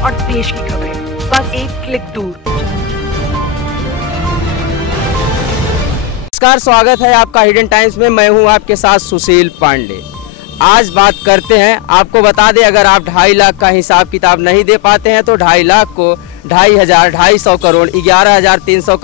और देश की खबरें बस एक क्लिक दूर। नमस्कार, स्वागत है आपका हिडन टाइम्स में। मैं हूं आपके साथ सुशील पांडे। आज बात करते हैं, आपको बता दें, अगर आप 2.5 लाख का हिसाब किताब नहीं दे पाते हैं तो 2.5 लाख को 2,500 करोड़ 11,300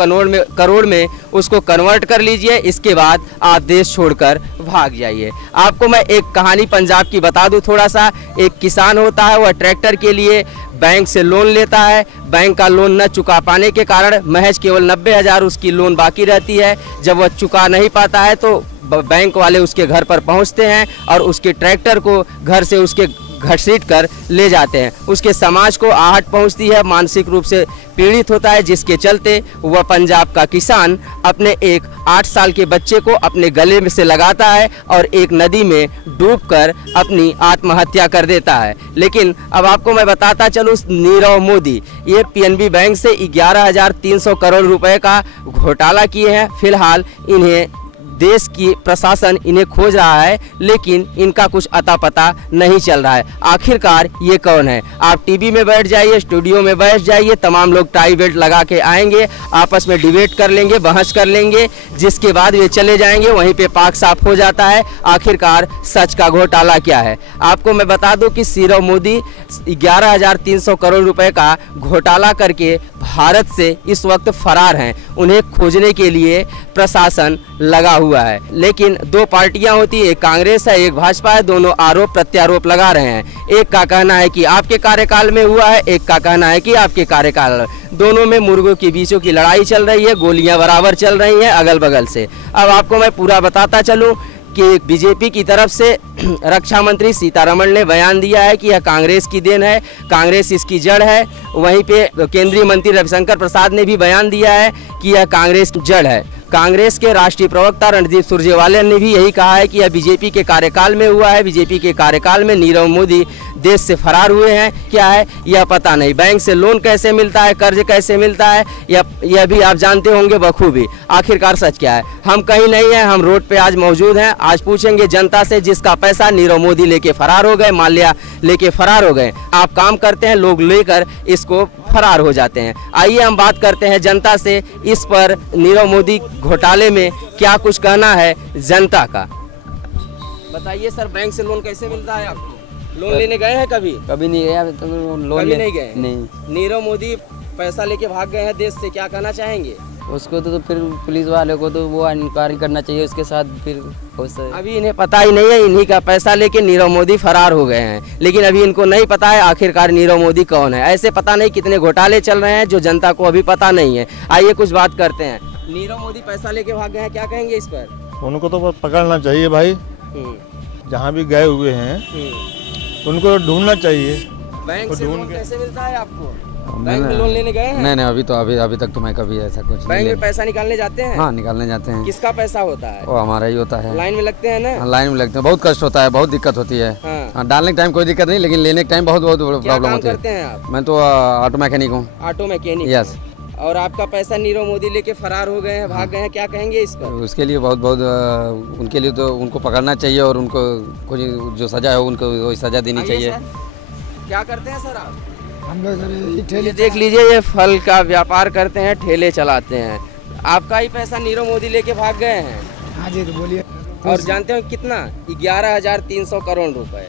करोड़ में उसको कन्वर्ट कर लीजिए। इसके बाद आप देश छोड़कर भाग जाइए। आपको मैं एक कहानी पंजाब की बता दूं थोड़ा सा। एक किसान होता है, वह ट्रैक्टर के लिए बैंक से लोन लेता है। बैंक का लोन न चुका पाने के कारण महज केवल 90,000 उसकी लोन बाकी रहती है। जब वह चुका नहीं पाता है तो बैंक वाले उसके घर पर पहुंचते हैं और उसके ट्रैक्टर को घर से उसके घसीट कर ले जाते हैं। उसके समाज को आहट पहुंचती है, मानसिक रूप से पीड़ित होता है, जिसके चलते वह पंजाब का किसान अपने एक 8 साल के बच्चे को अपने गले में से लगाता है और एक नदी में डूबकर अपनी आत्महत्या कर देता है। लेकिन अब आपको मैं बताता चलूँ, नीरव मोदी ये पीएनबी बैंक से 11,300 करोड़ रुपए का घोटाला किए हैं। फिलहाल इन्हें देश की प्रशासन इन्हें खोज रहा है, लेकिन इनका कुछ अता पता नहीं चल रहा है। आखिरकार ये कौन है? आप टीवी में बैठ जाइए, स्टूडियो में बैठ जाइए, तमाम लोग टाई बेल्ट लगा के आएंगे, आपस में डिबेट कर लेंगे, बहस कर लेंगे, जिसके बाद वे चले जाएंगे। वहीं पे पाक साफ हो जाता है। आखिरकार सच का घोटाला क्या है? आपको मैं बता दूं कि नीरव मोदी 11,300 करोड़ रुपए का घोटाला करके भारत से इस वक्त फरार हैं। उन्हें खोजने के लिए प्रशासन लगा हुआ है। लेकिन दो पार्टियां होती है, एक कांग्रेस है, एक भाजपा है। दोनों आरोप प्रत्यारोप लगा रहे हैं। एक का कहना है कि आपके कार्यकाल में हुआ है, एक का कहना है कि आपके कार्यकाल। दोनों में मुर्गों के बीचों की लड़ाई चल रही है, गोलियां बराबर चल रही हैं अगल बगल से। अब आपको मैं पूरा बताता चलूं कि बीजेपी की तरफ से रक्षा मंत्री सीतारमण ने बयान दिया है कि यह कांग्रेस की देन है, कांग्रेस इसकी जड़ है। वहीं पे केंद्रीय मंत्री रविशंकर प्रसाद ने भी बयान दिया है कि यह कांग्रेस की जड़ है। कांग्रेस के राष्ट्रीय प्रवक्ता रणदीप सुरजेवाला ने भी यही कहा है कि यह बीजेपी के कार्यकाल में हुआ है। बीजेपी के कार्यकाल में नीरव मोदी देश से फरार हुए हैं। क्या है यह पता नहीं। बैंक से लोन कैसे मिलता है, कर्ज कैसे मिलता है, यह भी आप जानते होंगे बखूबी। आखिरकार सच क्या है? हम कहीं नहीं हैं, हम रोड पे आज मौजूद हैं। आज पूछेंगे जनता से, जिसका पैसा नीरव मोदी लेके फरार हो गए, माल्या लेके फरार हो गए। आप काम करते हैं, लोग लेकर इसको फरार हो जाते हैं। आइए हम बात करते हैं जनता से, इस पर नीरव मोदी घोटाले में क्या कुछ कहना है जनता का। बताइए सर, बैंक से लोन कैसे मिलता है आपको? लोन लेने गए हैं कभी? कभी नहीं गया तो लोन कभी नहीं गए? नहीं। नीरव मोदी पैसा लेके भाग गए हैं देश से, क्या कहना चाहेंगे? उसको तो फिर पुलिस वाले को तो वो इंक्वायरी करना चाहिए उसके साथ। फिर अभी इन्हें पता ही नहीं है, इन्हीं का पैसा लेके नीरव मोदी फरार हो गए हैं। लेकिन अभी इनको नहीं पता है आखिरकार नीरव मोदी कौन है। ऐसे पता नहीं कितने घोटाले चल रहे हैं जो जनता को अभी पता नहीं है। आइए कुछ बात करते हैं। नीरव मोदी पैसा लेके भाग गए हैं, क्या कहेंगे इस पर? उनको तो पकड़ना चाहिए भाई, जहाँ भी गए हुए हैं उनको ढूंढना चाहिए। बैंक से लोन कैसे मिलता है आपको? बैंक में लोन लेने गए हैं? नहीं, अभी तक तो मैं कभी ऐसा कुछ बैंक में पैसा निकालने जाते हैं? हाँ, निकालने जाते हैं। किसका पैसा होता है? वो हमारा ही होता है। लाइन में लगते हैं ना? लाइन में लगते हैं, बहुत कष्ट होता है, बहुत दिक्कत होती है। हाँ, डालने के टाइम कोई दिक्कत नहीं, लेकिन लेने के टाइम बहुत प्रॉब्लम होती है। करते हैं आप? मैं तो ऑटो मैकेनिक हूँ। Auto mechanic? यस। और आपका पैसा नीरव मोदी लेके फरार हो गए हैं, भाग गए हैं, क्या कहेंगे इस पर? उसके लिए बहुत उनके लिए तो उनको पकड़ना चाहिए और उनको कुछ जो सजा है उनको वही सजा देनी चाहिए। क्या करते हैं सर आप? हम लोग ठेले देख लीजिए, ये फल का व्यापार करते हैं, ठेले चलाते हैं। आपका ही पैसा नीरव मोदी लेके भाग गए हैं? हाँ जी, तो बोलिए। और जानते हो कितना? 11,300 करोड़ रुपए।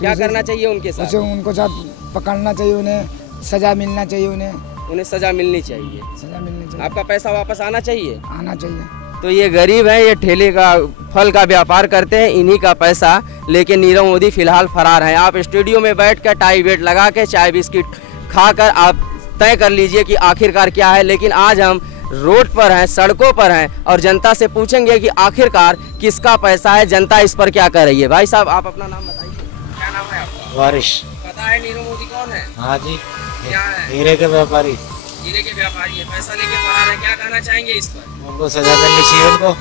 क्या करना चाहिए उनके साथ? उनको साथ पकड़ना चाहिए, उन्हें सजा मिलना चाहिए। उन्हें सजा मिलनी चाहिए। सजा मिलनी चाहिए। आपका पैसा वापस आना चाहिए? आना चाहिए। तो ये गरीब है, ये ठेले का फल का व्यापार करते हैं, इन्हीं का पैसा लेके नीरव मोदी फिलहाल फरार हैं। आप स्टूडियो में बैठकर टाई बेल्ट लगा के चाय बिस्किट खाकर आप तय कर लीजिए कि आखिरकार क्या है। लेकिन आज हम रोड पर हैं, सड़कों पर हैं और जनता से पूछेंगे कि आखिरकार किसका पैसा है, जनता इस पर क्या कर रही है। भाई साहब, आप अपना नाम बताइए, क्या नाम है आपका? वारिश। पता है नीरव मोदी कौन है? हाँ जी, क्या है? हीरे के व्यापारी। हीरे के व्यापारी है, पैसा लेके फरार है, क्या कहना चाहेंगे इस पर? उनको सजा मिलनी चाहिए, उनको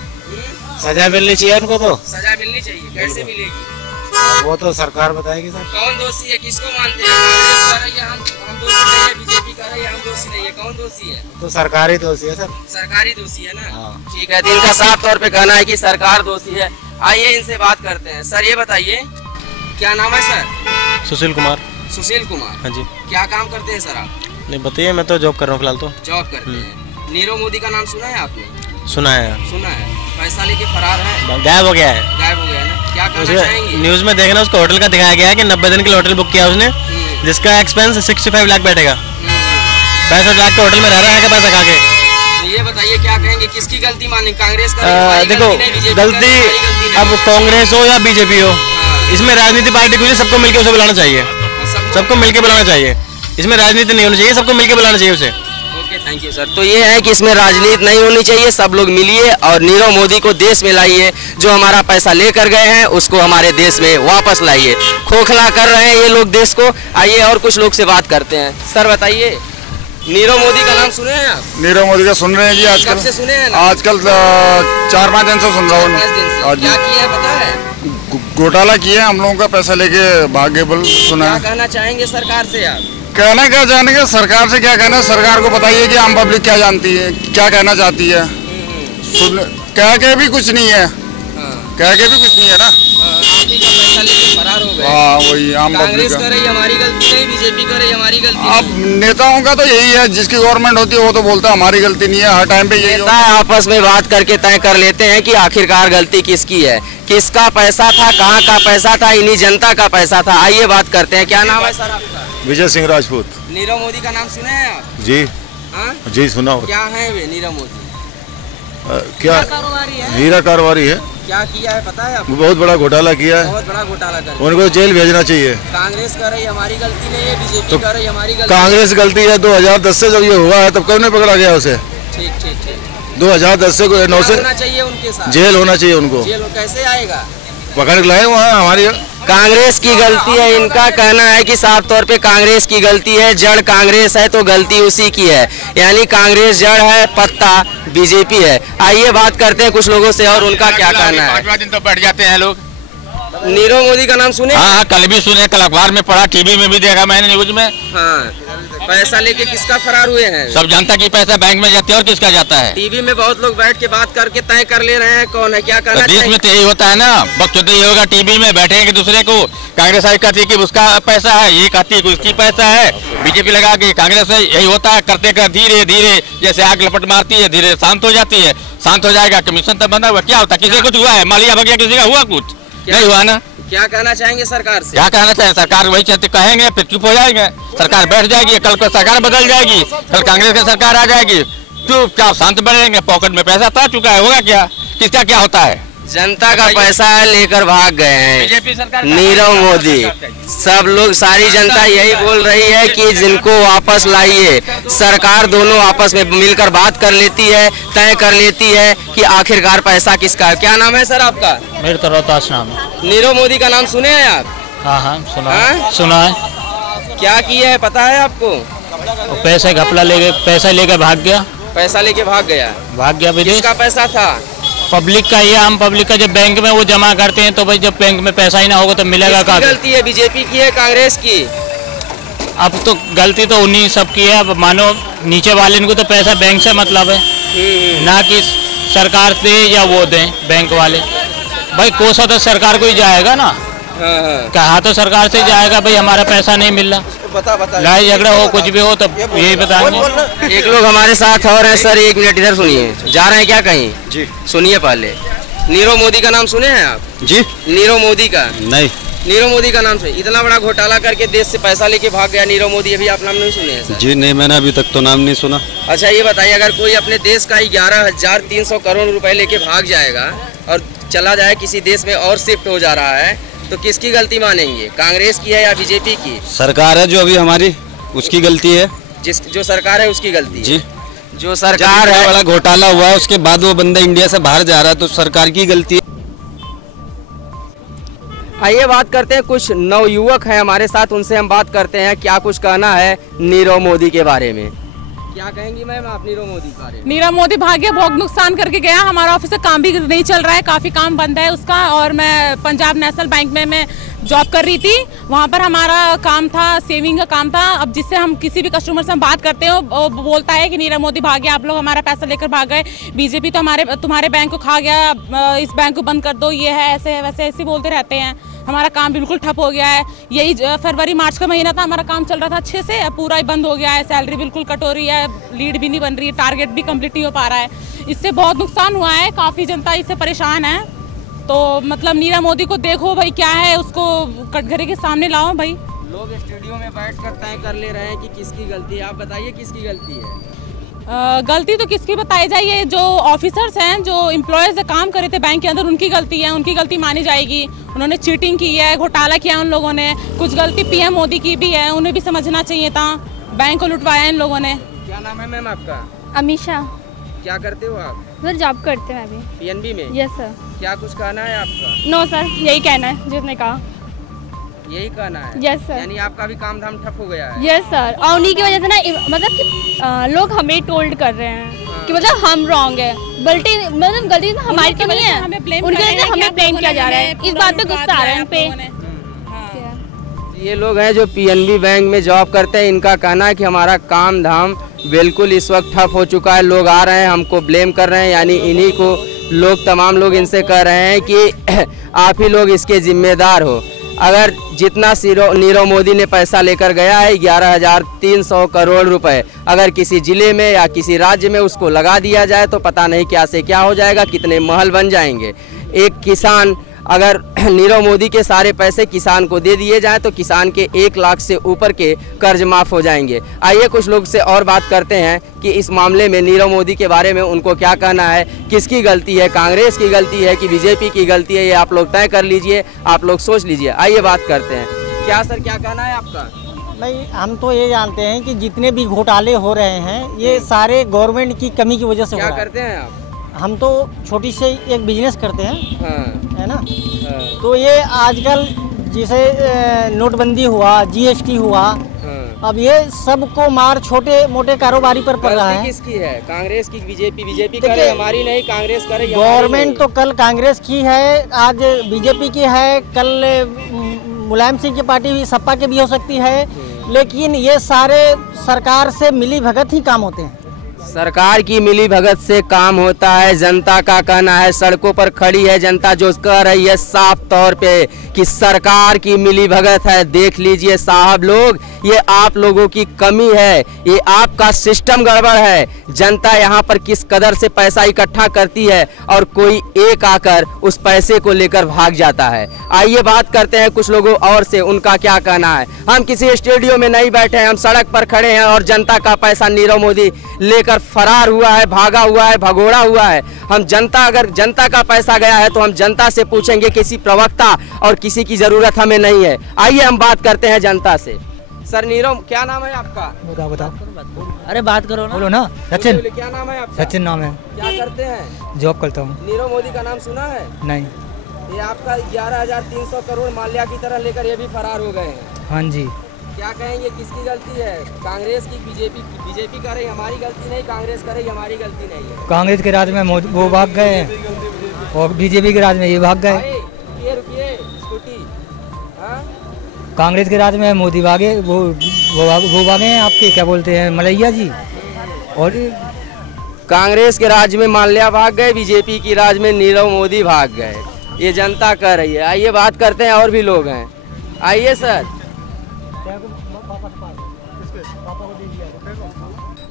सजा मिलनी चाहिए, उनको तो सजा मिलनी चाहिए। कैसे मिलेगी? वो तो सरकार बताएगी सर। कौन दोषी है, किसको मानते हैं? कांग्रेस कर रही है, हम दोषी नहीं है, बीजेपी कर रही है, हम दोषी नहीं है। कौन दोषी है? तो सरकारी दोषी है सर। सरकारी दोषी है ना? हाँ। ठीक है, तो इनका साफ तौर पे कहना है कि सरकार दोषी है। आइए इनसे बात करते हैं। सर ये बताइए, क्या नाम है सर? सुशील कुमार। सुशील कुमार। हाँ जी। क्या काम करते हैं सर आप? नहीं बताइए, मैं तो जॉब कर रहा हूँ फिलहाल तो। जॉब करते हैं। नीरव मोदी का नाम सुना है आपने? सुना है। सुना है। पैसा लेके फरार है, गायब हो गया है। गायब हो गया ना। क्या कहना चाहेंगे? न्यूज़ में देखना, उसको होटल का दिखाया गया है कि 90 दिन के लिए होटल बुक किया उसने, जिसका एक्सपेंस 65 लाख बैठेगा। 65 लाख के होटल में रह रहा है पैसा खा के। ये बताइए क्या कहेंगे, किसकी गलती मानेंगे? कांग्रेस का? देखो गलती अब कांग्रेस हो या बीजेपी हो, इसमें राजनीति पार्टी कुछ सबको मिलकर उसे बुलाना चाहिए। सबको मिलकर बुलाना चाहिए। इसमें राजनीति नहीं होनी चाहिए, सबको मिलकर बुलाना चाहिए उसे। Okay, thank you sir. तो ये है कि इसमें राजनीति नहीं होनी चाहिए, सब लोग मिलिए और नीरव मोदी को देश में लाइए। जो हमारा पैसा लेकर गए हैं उसको हमारे देश में वापस लाइए। खोखला कर रहे हैं ये लोग देश को। आइए और कुछ लोग से बात करते हैं। सर बताइए, नीरव मोदी का नाम सुने हैं आप? नीरव मोदी का सुन रहे हैं जी आजकल। कब से सुने हैं ना? आजकल 4-5 दिन से सुन रहा हूँ। क्या किया है पता है? घोटाला किया, हम लोगों का पैसा लेके भागे बोल सुना क्या है। कहना चाहेंगे सरकार से आप? कहना क्या जानेंगे, सरकार से क्या कहना है? सरकार को बताइए कि आम पब्लिक क्या जानती है, क्या कहना चाहती है। सुन कह के भी कुछ नहीं है, कह के भी कुछ नहीं है ना। आप ही का पैसा लेके फरार हो गए। हाँ वही आम पब्लिक कांग्रेस का। कर रही हमारी गलती नहीं, बीजेपी कर रही हमारी गलती अब नेताओं का तो यही है, जिसकी गवर्नमेंट होती है वो तो बोलता है हमारी गलती नहीं है। हर टाइम पे यही नेता आपस में बात करके तय कर लेते हैं कि आखिरकार गलती किसकी है, किसका पैसा था, कहाँ का पैसा था। इन्हीं जनता का पैसा था। आइए बात करते हैं। क्या नाम है सर आपका? विजय सिंह राजपूत। नीरव मोदी का नाम सुने हैं आप? जी हाँ? जी सुना हो। क्या है वे नीरव मोदी? क्या हीरा कारोबारी है। क्या किया है पता है आपको? बहुत बड़ा घोटाला किया है, बहुत बड़ा घोटाला कर। उनको जेल भेजना चाहिए। कांग्रेस कर रही हमारी गलती नहीं है, बीजेपी कर रही हमारी गलती। कांग्रेस गलती है। 2010 से जब ये हुआ है तब कब नहीं पकड़ा गया उसे? ठीक ठीक ठीक। 2010 से 9 से होना चाहिए उनके साथ, जेल होना चाहिए उनको। जेल कैसे आएगा? पकड़ के लाए वहाँ हमारी। कांग्रेस की गलती है। इनका कहना है कि साफ तौर पे कांग्रेस की गलती है। जड़ कांग्रेस है तो गलती उसी की है, यानी कांग्रेस जड़ है, पत्ता बीजेपी है। आइए बात करते हैं कुछ लोगों से और उनका क्या कहना है। 5 दिन तो बैठ जाते हैं लोग। नीरव मोदी का नाम सुने? हाँ, कल भी सुने, कल अखबार में पढ़ा, टीवी में भी देखा मैंने, न्यूज में। हाँ, पैसा लेके किसका फरार हुए हैं? सब जानता कि पैसा बैंक में जाता है और किसका जाता है। टीवी में बहुत लोग बैठ के बात करके तय कर ले रहे हैं कौन है। क्या कहना देश में तो यही होता है ना, वक्त तो यही होगा। टीवी में बैठेंगे दूसरे को, कांग्रेस आई कहती है कि उसका पैसा है, ये कहती है कि उसकी पैसा है, बीजेपी लगा के कांग्रेस है। यही होता है, करते कर धीरे धीरे जैसे आग लपट मारती है, धीरे शांत हो जाती है। शांत हो जाएगा, कमीशन तक बंधा हुआ। क्या होता है? किसी कुछ हुआ है? मालिया भगिया किसी का हुआ कुछ नहीं हुआ ना। क्या कहना चाहेंगे सरकार से? क्या कहना चाहिए? सरकार वही चाहते, कहेंगे फिर चुप हो जाएंगे। सरकार बैठ जाएगी, कल को सरकार बदल जाएगी, कल कांग्रेस की सरकार आ जाएगी, चुपचाप शांत बनेंगे। पॉकेट में पैसा था चुका है, होगा क्या? किसका क्या होता है? जनता का पैसा लेकर भाग गए हैं बीजेपी सरकार, नीरव मोदी। सब लोग, सारी जनता यही बोल रही है कि जिनको वापस लाइए। सरकार दोनों आपस में मिलकर बात कर लेती है, तय कर लेती है कि आखिरकार पैसा किसका है। क्या नाम है सर आपका? मेरे तो रोहतास नाम है। नीरव मोदी का नाम सुने हैं आप? हाँ सुना हाँ? है, सुना है। क्या किया है पता है आपको? वो पैसे घपला लेके पैसा लेकर भाग गया। पैसा लेके भाग गया विदेश। किसका पैसा था? पब्लिक का ही, आम पब्लिक का। जब बैंक में वो जमा करते हैं तो भाई जब बैंक में पैसा ही ना होगा तो मिलेगा कहाँ? गलती है बीजेपी की है, कांग्रेस की? अब तो गलती तो उन्हीं सब की है। अब मानो नीचे वाले को तो पैसा बैंक से मतलब है, ना कि सरकार दे या वो दे बैंक वाले। भाई कोसा तो सरकार को ही जाएगा ना। कहा तो सरकार से जाएगा भाई हमारा पैसा नहीं मिल रहा। लड़ाई झगड़ा हो कुछ भी हो तो यही बताएंगे। एक लोग हमारे साथ और हैं सर, 1 मिनट इधर सुनिए। जा रहे हैं क्या कहीं? जी सुनिए पहले। नीरव मोदी का नाम सुने हैं आप? जी नीरव मोदी का नहीं। नीरव मोदी का नाम से इतना बड़ा घोटाला करके देश से पैसा लेके भाग गया नीरव मोदी। अभी आप नाम नहीं सुने हैं सर? जी नहीं, मैंने अभी तक तो नाम नहीं सुना। अच्छा ये बताइए, अगर कोई अपने देश का 11,300 करोड़ रुपए लेके भाग जाएगा और चला जाए किसी देश में और शिफ्ट हो जा रहा है तो किसकी गलती मानेंगे? कांग्रेस की है या बीजेपी की? सरकार है जो अभी हमारी, उसकी गलती है। जो सरकार है उसकी गलती है। जी, जो सरकार है, बड़ा घोटाला हुआ है उसके बाद वो बंदा इंडिया से बाहर जा रहा है तो सरकार की गलती है। आइए बात करते हैं, कुछ नवयुवक हैं हमारे साथ, उनसे हम बात करते हैं क्या कुछ कहना है नीरव मोदी के बारे में। क्या कहेंगी मैम आप नीरव मोदी के बारे में? नीरव मोदी भाग गया, बहुत नुकसान करके गया। हमारा ऑफिस से काम भी नहीं चल रहा है, काफ़ी काम बंद है उसका। और मैं पंजाब नेशनल बैंक में मैं जॉब कर रही थी, वहाँ पर हमारा काम था, सेविंग का काम था। अब जिससे हम किसी भी कस्टमर से हम बात करते हैं वो बोलता है कि नीरव मोदी भाग गया, आप लोग हमारा पैसा लेकर भाग गए, बीजेपी तो तुम्हारे बैंक को खा गया, इस बैंक को बंद कर दो, ये है ऐसे है वैसे ऐसे बोलते रहते हैं। हमारा काम बिल्कुल ठप हो गया है। यही फरवरी मार्च का महीना था, हमारा काम चल रहा था अच्छे से, पूरा ही बंद हो गया है। सैलरी बिल्कुल कट हो रही है, लीड भी नहीं बन रही है, टारगेट भी कंप्लीट नहीं हो पा रहा है। इससे बहुत नुकसान हुआ है, काफ़ी जनता इससे परेशान है। तो मतलब नीरव मोदी को देखो भाई, क्या है, उसको कटघरे के सामने लाओ भाई। लोग स्टूडियो में बैठकर तय कर ले रहे हैं कि किसकी गलती है। आप बताइए किसकी गलती है? गलती तो किसकी बताई जाए, ये जो ऑफिसर्स हैं, जो एम्प्लॉयज़ काम कर रहे थे बैंक के अंदर, उनकी गलती है, उनकी गलती मानी जाएगी। उन्होंने चीटिंग की है, घोटाला किया उन लोगों ने, कुछ गलती पीएम मोदी की भी है, उन्हें भी समझना चाहिए था। बैंक को लुटवाया इन लोगों ने। क्या नाम है मैम आपका? अमीशा। क्या करते हो आप? सर जॉब करते हैं अभी पीएनबी में। Yes sir. क्या कुछ कहना है आपका? नो सर, यही कहना है जिसने कहा। यही कहना है? Yes sir. यानी आपका भी काम धाम ठप हो गया है? यस सर, और उन्हीं की वजह से ना, मतलब कि लोग हमें टोल्ड कर रहे हैं कि मतलब हम रॉन्ग है, गलती मतलब गलती तो हमारी तो नहीं है, उनकी वजह से हमें ब्लेम किया जा रहा है। इस बात पे गुस्सा आ रहा है इन पे। ये लोग हैं जो पीएनबी बैंक में जॉब करते हैं, इनका कहना है कि हमारा काम धाम बिल्कुल इस वक्त ठप हो चुका है। लोग आ रहे हैं, हमको ब्लेम कर रहे हैं, यानी इन्हीं को लोग, तमाम लोग इनसे कह रहे हैं कि आप ही लोग इसके जिम्मेदार हो। अगर जितना नीरव मोदी ने पैसा लेकर गया है 11,300 करोड़ रुपए, अगर किसी जिले में या किसी राज्य में उसको लगा दिया जाए तो पता नहीं क्या से क्या हो जाएगा, कितने महल बन जाएंगे। एक किसान, अगर नीरव मोदी के सारे पैसे किसान को दे दिए जाएं तो किसान के 1 लाख से ऊपर के कर्ज माफ़ हो जाएंगे। आइए कुछ लोग से और बात करते हैं कि इस मामले में नीरव मोदी के बारे में उनको क्या कहना है, किसकी गलती है, कांग्रेस की गलती है कि बीजेपी की गलती है, ये आप लोग तय कर लीजिए, आप लोग सोच लीजिए। आइए बात करते हैं। क्या सर, क्या कहना है आपका? नहीं, हम तो ये जानते हैं कि जितने भी घोटाले हो रहे हैं ये सारे गवर्नमेंट की कमी की वजह से हो रहा है। क्या करते हैं आप? हम तो छोटी से एक बिजनेस करते हैं। हाँ। है ना। हाँ। तो ये आजकल जैसे नोटबंदी हुआ, जीएसटी हुआ, हाँ। अब ये सबको मार छोटे मोटे कारोबारी पर पड़ रहा है। किसकी है? कांग्रेस की? बीजेपी करे हमारी नहीं, कांग्रेस करे। गवर्नमेंट तो कल कांग्रेस की है, आज बीजेपी की है, कल मुलायम सिंह की पार्टी सपा की भी हो सकती है, लेकिन ये सारे सरकार से मिली भगत ही काम होते हैं। सरकार की मिली भगत से काम होता है। जनता का कहना है, सड़कों पर खड़ी है जनता जो कह रही है साफ तौर पे कि सरकार की मिली भगत है। देख लीजिए साहब लोग, ये आप लोगों की कमी है, ये आपका सिस्टम गड़बड़ है। जनता यहाँ पर किस कदर से पैसा इकट्ठा करती है और कोई एक आकर उस पैसे को लेकर भाग जाता है। आइए बात करते हैं कुछ लोगों और से, उनका क्या कहना है। हम किसी स्टेडियम में नहीं बैठे हैं, हम सड़क पर खड़े हैं और जनता का पैसा नीरव मोदी लेकर फरार हुआ है, भागा हुआ है, भगोड़ा हुआ है। हम जनता, अगर जनता का पैसा गया है तो हम जनता से पूछेंगे, किसी प्रवक्ता और किसी की जरूरत हमें नहीं है। आइए हम बात करते हैं जनता से। सर नीरव, क्या नाम है आपका? बताओ। अरे बात करो ना। बोलो ना। सचिन। क्या नाम है आपका? सचिन नाम है। क्या करते हैं? जॉब करता हूँ। नीरव मोदी का नाम सुना है? नहीं। ये आपका 11,300 करोड़ माल्या की तरह लेकर ये भी फरार हो गए हैं। हाँ जी। क्या कहेंगे, किसकी गलती है? कांग्रेस की? बीजेपी कर रही हमारी गलती नहीं, कांग्रेस कर रही हमारी गलती नहीं है। कांग्रेस के राज में वो भाग गए और बीजेपी के राज में ये भाग गए। रुकिए स्कूटी। कांग्रेस के राज में मोदी भागे, वो भागे हैं आपके, क्या बोलते हैं, मलैया जी। और कांग्रेस के राज में माल्या भाग गए, बीजेपी की राज में नीरव मोदी भाग गए, ये जनता कह रही है। आइए बात करते हैं, और भी लोग हैं। आइए सर।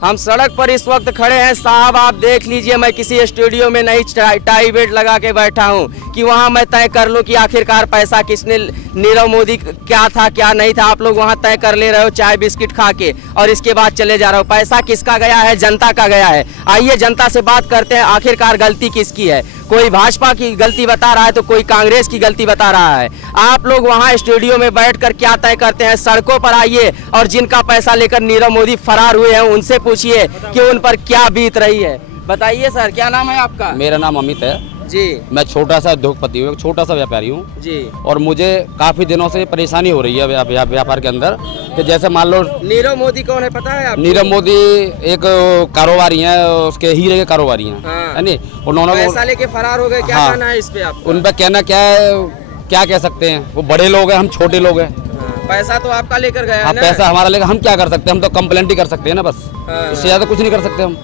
हम सड़क पर इस वक्त खड़े हैं साहब, आप देख लीजिए, मैं किसी स्टूडियो में नहीं टाई बेल्ट लगा के बैठा हूं कि वहां मैं तय कर लूं कि आखिरकार पैसा किसने, नीरव मोदी क्या था क्या नहीं था। आप लोग वहां तय कर ले रहे हो चाय बिस्किट खा के और इसके बाद चले जा रहे हो। पैसा किसका गया है? जनता का गया है। आइए जनता से बात करते हैं, आखिरकार गलती किसकी है। कोई भाजपा की गलती बता रहा है तो कोई कांग्रेस की गलती बता रहा है। आप लोग वहां स्टूडियो में बैठकर क्या तय करते हैं? सड़कों पर आइए और जिनका पैसा लेकर नीरव मोदी फरार हुए हैं उनसे पूछिए कि उन पर क्या बीत रही है। बताइए सर, क्या नाम है आपका? मेरा नाम अमित है जी। मैं छोटा सा उद्योगपति हूँ, छोटा सा व्यापारी हूँ जी। और मुझे काफी दिनों से परेशानी हो रही है व्यापार के अंदर कि जैसे मान लो, नीरव मोदी कौन है पता है आपको? नीरव मोदी एक कारोबारी हैं, उसके हीरे के कारोबारी हैं, है नहीं। उन्होंने पैसा लेके फरार हो गए, क्या कहना है इस पे आपका? उन पर कहना क्या है, क्या कह सकते हैं, वो बड़े लोग हैं, हम छोटे लोग हैं। पैसा तो आपका लेकर गया है ना? पैसा हमारा लेकर हम क्या कर सकते हैं, हम तो कंप्लेंट ही कर सकते हैं ना, बस इससे ज्यादा कुछ नहीं कर सकते हम।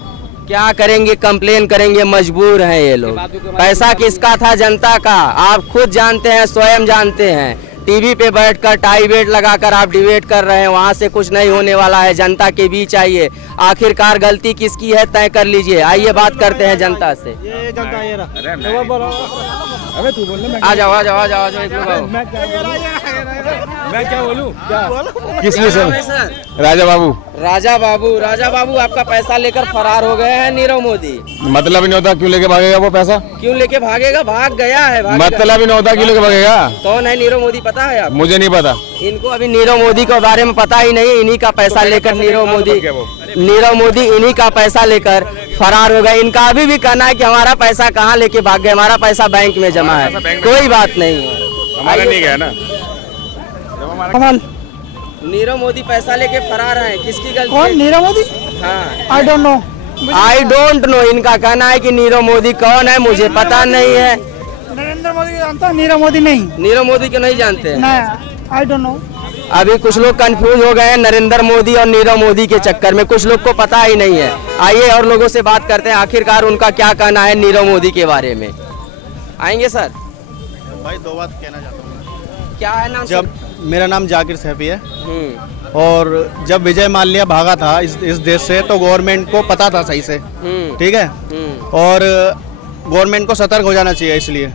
क्या करेंगे, कंप्लेन करेंगे, मजबूर हैं ये लोग। पैसा किसका था? जनता का। आप खुद जानते हैं, स्वयं जानते हैं। टीवी पे बैठकर टाई बेट लगाकर आप डिबेट कर रहे हैं, वहाँ से कुछ नहीं होने वाला है। जनता के बीच आइए, आखिरकार गलती किसकी है तय कर लीजिए। आइए बात करते हैं जनता से। आ जाओ आ जाओ आ जाओ आ जाओ। मैं क्या बोलूं? किसमें सर? राजा बाबू। राजा बाबू आपका पैसा लेकर फरार हो गए हैं नीरव मोदी। मतलब ही नहीं होता, क्यों लेके भागेगा वो पैसा? क्यों लेके भागेगा? भाग गया है। मतलब ही नहीं होता, क्यों लेके भागेगा? कौन है नीरव मोदी, पता है आप? मुझे नहीं पता। इनको अभी नीरव मोदी के बारे में पता ही नहीं। इन्हीं का पैसा लेकर नीरव मोदी इन्हीं का पैसा लेकर फरार हो गए। इनका अभी भी कहना है कि हमारा पैसा कहाँ लेके भाग गए, हमारा पैसा बैंक में जमा है। कोई बात नहीं है, हमारा नहीं गया ना। नीरव मोदी पैसा लेके फरार है, किसकी गलती? कौन नीरव मोदी? हाँ, आई डोंट नो। इनका कहना है कि नीरव मोदी कौन है मुझे पता नहीं है। नरेंद्र मोदी को जानता, नीरव मोदी नहीं। नीरव मोदी को नहीं जानते हैं? I don't know. अभी कुछ लोग कंफ्यूज हो गए हैं नरेंद्र मोदी और नीरव मोदी के चक्कर में, कुछ लोग को पता ही नहीं है। आइए और लोगों से बात करते हैं, आखिरकार उनका क्या कहना है नीरव मोदी के बारे में। आएंगे सर? भाई दो बात कहना चाहता हूँ। क्या है नाम? मेरा नाम जाकिर सैफी है। और जब विजय माल्या भागा था इस देश से, तो गवर्नमेंट को पता था सही से, ठीक है, और गवर्नमेंट को सतर्क हो जाना चाहिए। इसलिए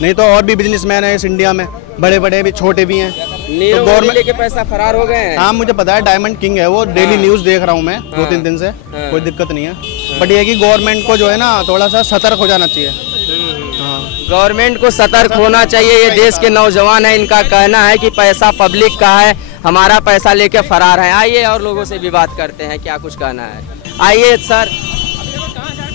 नहीं तो और भी बिजनेसमैन है इस इंडिया में, बड़े बड़े भी, छोटे भी हैं। तो गवर्नमेंट लेके पैसा फरार हो गए हैं। हाँ मुझे पता है, डायमंड किंग है वो। डेली न्यूज़ देख रहा हूँ मैं 2-3 दिन से। कोई दिक्कत नहीं है, बट ये कि गवर्नमेंट को जो है ना थोड़ा सा सतर्क हो जाना चाहिए। गवर्नमेंट को सतर्क होना चाहिए। ये देश के नौजवान है, इनका कहना है कि पैसा पब्लिक का है, हमारा पैसा लेके फरार है। आइए और लोगों से भी बात करते हैं, क्या कुछ कहना है। आइए सर,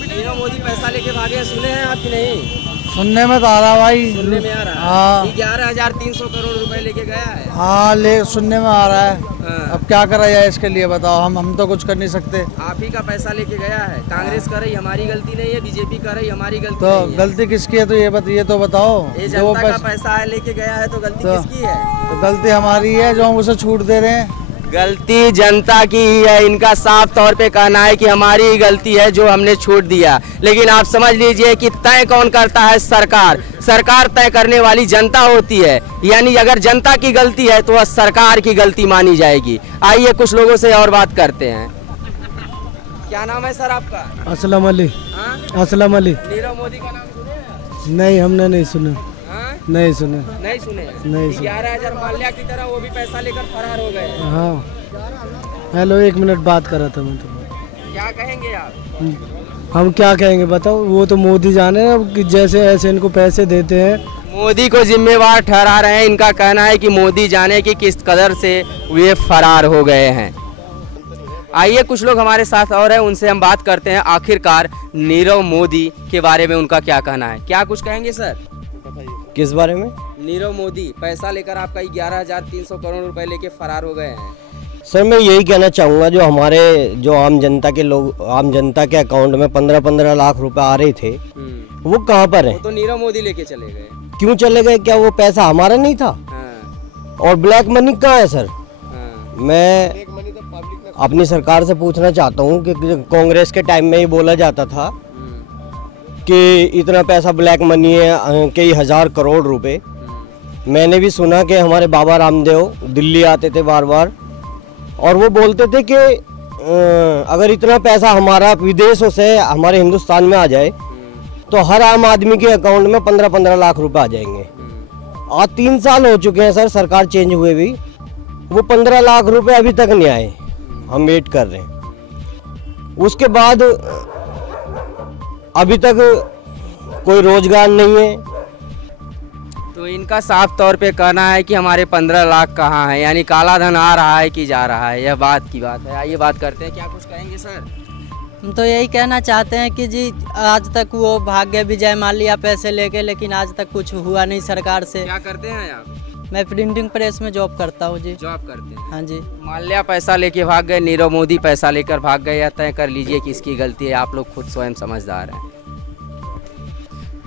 नीरव मोदी पैसा लेके भागे, सुने हैं आप कि नहीं? सुनने में तो आ रहा भाई। सुनने में आ रहा है। हाँ। 11,300 करोड़ रुपए लेके गया है। हाँ, सुनने में आ रहा है। अब क्या करा जाए इसके लिए, बताओ। हम तो कुछ कर नहीं सकते। आप ही का पैसा लेके गया है। कांग्रेस कर रही, हमारी गलती नहीं है। बीजेपी कर रही, हमारी गलती तो नहीं है। गलती किसकी है? तो ये तो बताओ। ये जनता का पैसा है, लेके गया है, तो गलती किसकी है? तो गलती हमारी है जो हम उसे छूट दे रहे हैं। गलती जनता की ही है। इनका साफ तौर पे कहना है कि हमारी ही गलती है जो हमने छूट दिया। लेकिन आप समझ लीजिए कि तय कौन करता है? सरकार तय करने वाली जनता होती है। यानी अगर जनता की गलती है तो वह सरकार की गलती मानी जाएगी। आइए कुछ लोगों से और बात करते हैं। क्या नाम है सर आपका? असलम अली। असलम अली। नीरव मोदी का नाम सुने? नहीं, हमने नहीं सुना। नहीं सुने। 11,000 माल्या की तरह वो भी पैसा लेकर फरार हो गए। हाँ, हेलो, 1 मिनट बात कर रहा था मैं। तो क्या कहेंगे आप? हम क्या कहेंगे बताओ, वो तो मोदी जाने कि जैसे ऐसे इनको पैसे देते हैं। मोदी को जिम्मेवार ठहरा रहे हैं। इनका कहना है कि मोदी जाने की किस कदर से वे फरार हो गए हैं। आइए कुछ लोग हमारे साथ और हैं, उनसे हम बात करते हैं। आखिरकार नीरव मोदी के बारे में उनका क्या कहना है। क्या कुछ कहेंगे सर? किस बारे में? नीरव मोदी पैसा लेकर आपका 11,300 करोड़ रुपए लेके फरार हो गए हैं। सर मैं यही कहना चाहूँगा, जो आम जनता के अकाउंट में 15-15 लाख रुपए आ रहे थे, वो कहाँ पर हैं? तो नीरव मोदी लेके चले गए। क्यों चले गए? क्या वो पैसा हमारा नहीं था? और ब्लैक मनी कहाँ है सर? मैं अपनी सरकार से पूछना चाहता हूँ कि कांग्रेस के टाइम में ही बोला जाता था कि इतना पैसा ब्लैक मनी है, कई हज़ार करोड़ रुपए। मैंने भी सुना कि हमारे बाबा रामदेव दिल्ली आते थे बार बार, और वो बोलते थे कि अगर इतना पैसा हमारा विदेशों से हमारे हिंदुस्तान में आ जाए तो हर आम आदमी के अकाउंट में 15-15 लाख रुपए आ जाएंगे। आज 3 साल हो चुके हैं सर, सरकार चेंज हुए भी, वो 15 लाख रुपए अभी तक नहीं आए। हम वेट कर रहे हैं। उसके बाद अभी तक कोई रोजगार नहीं है। तो इनका साफ तौर पे कहना है कि हमारे 15 लाख कहाँ है, यानी काला धन आ रहा है कि जा रहा है। यह बात की बात है। आइए बात करते हैं, क्या कुछ कहेंगे सर? हम तो यही कहना चाहते हैं कि जी आज तक वो भाग गए विजय माल्या पैसे लेके, लेकिन आज तक कुछ हुआ नहीं सरकार से। क्या करते हैं आप? मैं प्रिंटिंग प्रेस में जॉब करता हूँ जी। जॉब करते हैं? हाँ जी। माल्या पैसा लेके भाग गए, नीरव मोदी पैसा लेकर भाग गए, या तय कर लीजिए कि इसकी गलती है। आप लोग खुद स्वयं समझदार हैं।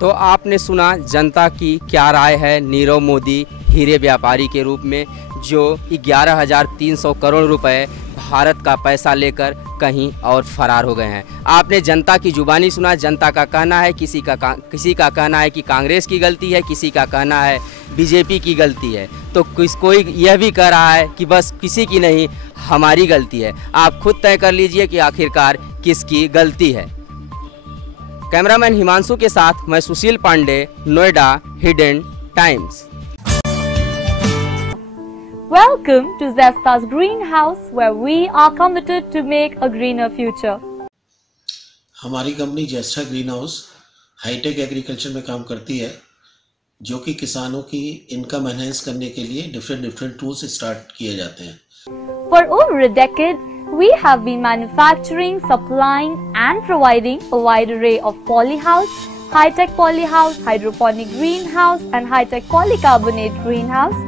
तो आपने सुना जनता की क्या राय है नीरव मोदी हीरे व्यापारी के रूप में, जो 11,300 करोड़ रुपए भारत का पैसा लेकर कहीं और फरार हो गए हैं। आपने जनता की जुबानी सुना, जनता का कहना है, किसी का कहना है कि कांग्रेस की गलती है, किसी का कहना है बीजेपी की गलती है, तो कोई यह भी कह रहा है कि बस किसी की नहीं हमारी गलती है। आप खुद तय कर लीजिए कि आखिरकार किसकी गलती है। कैमरामैन हिमांशु के साथ मैं Sushil Pandey, Noida, Hidden Times. Welcome to Zesta's greenhouse, where we are committed to make a greener future. हमारी कंपनी Zesta green house hi tech agriculture में काम करती है, जो कि किसानों की इनकम एनहेंस करने के लिए डिफरेंट टूल्स स्टार्ट किए जाते हैं। For over a decade, we have been manufacturing, supplying and providing a wide array of polyhouse, high-tech polyhouse, hydroponic greenhouse and high-tech polycarbonate greenhouse